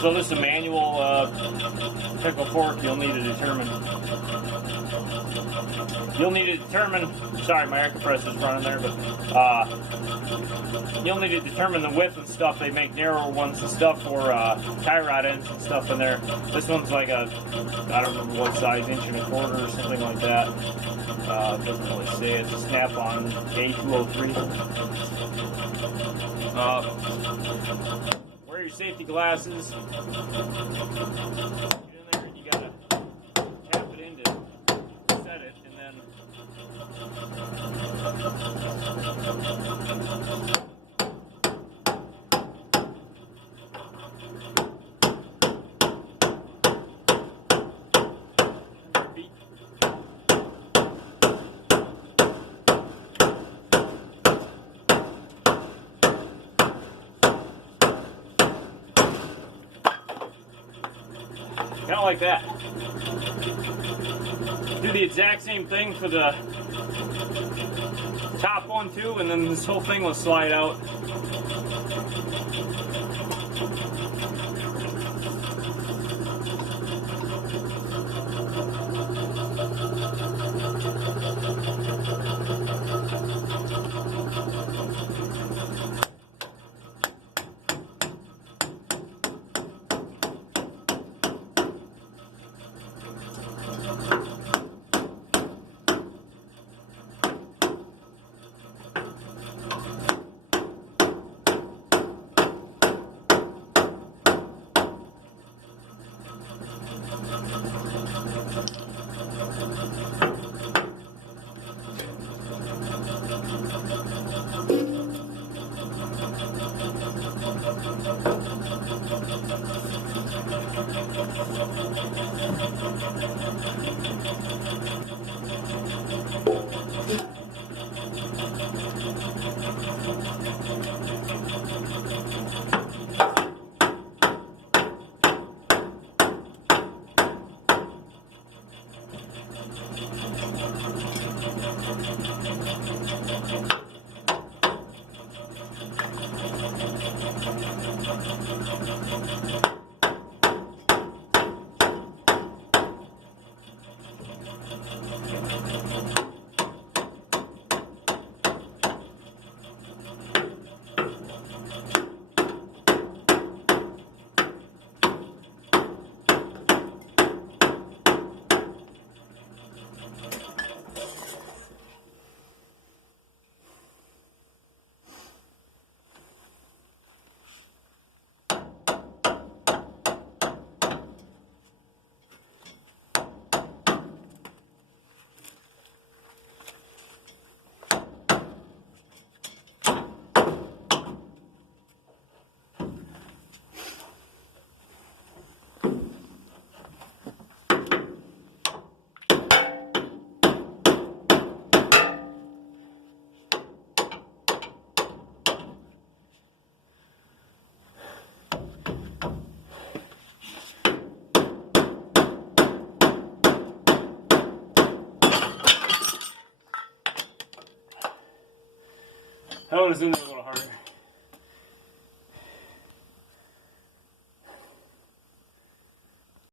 So this is a manual pickle fork. You'll need to determine. Sorry, my air compressor's running there, but you'll need to determine the width and stuff. They make narrower ones and stuff for tie rod ends and stuff in there. This one's like I don't remember what size, 1 1/4 or something like that. It doesn't really say. It's a Snap-on A203. Wear your safety glasses. Get in there and you gotta tap it in to set it, and then kind of like that. Do the exact same thing for the top one too, and then this whole thing will slide out. That one is in there a little harder.